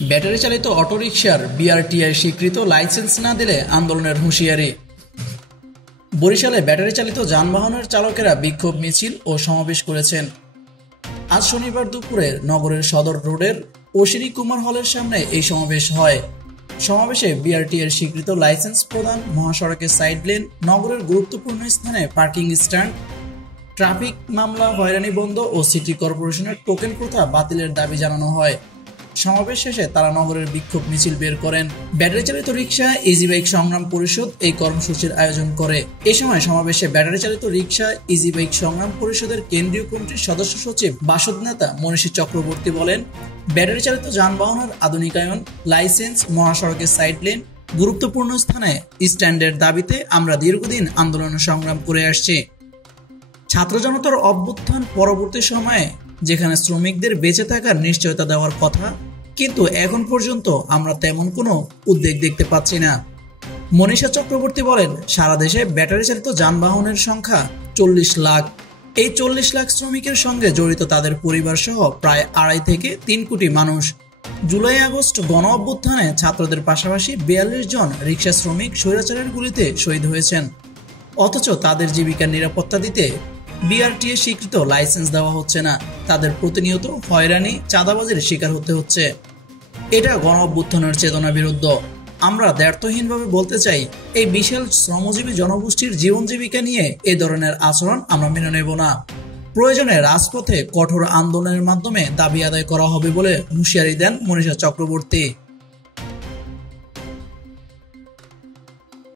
Battery চালিত অটোরিকশার বিআরটিআই স্বীকৃত licence না দিলে আন্দোলনের হুঁশিয়ারি। বরিশালে ব্যাটারি চালিত যানবাহনের চালকেরা বিক্ষোভ মিছিল ও সমাবেশ করেছেন। আজ শনিবার দুপুরে নগরের সদর রোডের অশিনী কুমার হলের সামনে এই সমাবেশ হয়। সমাবেশে বিআরটিআই স্বীকৃত লাইসেন্স প্রদান, মহাসড়কের সাইড লেন, নগরের গুরুত্বপূর্ণ স্থানে পার্কিং স্ট্যান্ড, ট্রাফিক মামলা হয়রানি বন্ধ ও সিটি কর্পোরেশনের টোকেন প্রথা বাতিলের দাবি জানানো হয়। সমাবেশ শেষে তারা নগরের বিক্ষোভ মিছিল বের করেন। ব্যাটারি চালিত রিকশা ইজি বাইক সংগ্রাম পরিষদ এই কর্মসূচির আয়োজন করে। এ সময় সমাবেশে ব্যাটারি চালিত রিকশা ইজি বাইক সংগ্রাম পরিষদের কেন্দ্রীয় কমিটির সদস্য সচিব বাসদ নেতা মনীষী চক্রবর্তী বলেন, ব্যাটারি চালিত যানবাহনের আধুনিকায়ন, লাইসেন্স, মহাসড়কের সাইড লেন, গুরুত্বপূর্ণ স্থানে স্ট্যান্ডের দাবিতে আমরা দীর্ঘদিন আন্দোলন সংগ্রাম করে আসছি। ছাত্র জনতার অভ্যুত্থান পরবর্তী সময়ে যেখানে শ্রমিকদের বেঁচে থাকার নিশ্চয়তা দেওয়ার কথা, কিন্তু এখন পর্যন্ত আমরা তেমন কোনো উদ্যোগ দেখতে পাচ্ছি না। মনীষা চক্রবর্তী বলেন, সারা দেশে ব্যাটারি চালিত যানবাহনের সংখ্যা 40 লাখ। এই 40 লাখ শ্রমিকের সঙ্গে জড়িত তাদের পরিবার সহ প্রায় 2.5 থেকে 3 কোটি মানুষ। জুলাই আগস্ট গণ অভ্যুত্থানে ছাত্রদের পাশাপাশি 42 জন রিকশা শ্রমিক স্বৈরাচারের গুলিতে শহীদ হয়েছেন, অথচ তাদের জীবিকার নিরাপত্তা দিতে বিআরটিএ স্বীকৃত লাইসেন্স দেওয়া হচ্ছে না। তাদের প্রতিনিয়ত হয়রানি, চাঁদাবাজির শিকার হতে হচ্ছে। এটা গণ অভ্যুত্থানের চেতনা বিরুদ্ধ। আমরা দ্ব্যর্থহীনভাবে বলতে চাই, এই বিশাল শ্রমজীবী জনগোষ্ঠীর জীবন জীবিকা নিয়ে এ ধরনের আচরণ আমরা মেনে নেব না। প্রয়োজনে রাজপথে কঠোর আন্দোলনের মাধ্যমে দাবি আদায় করা হবে বলে হুঁশিয়ারি দেন মনীষা চক্রবর্তী।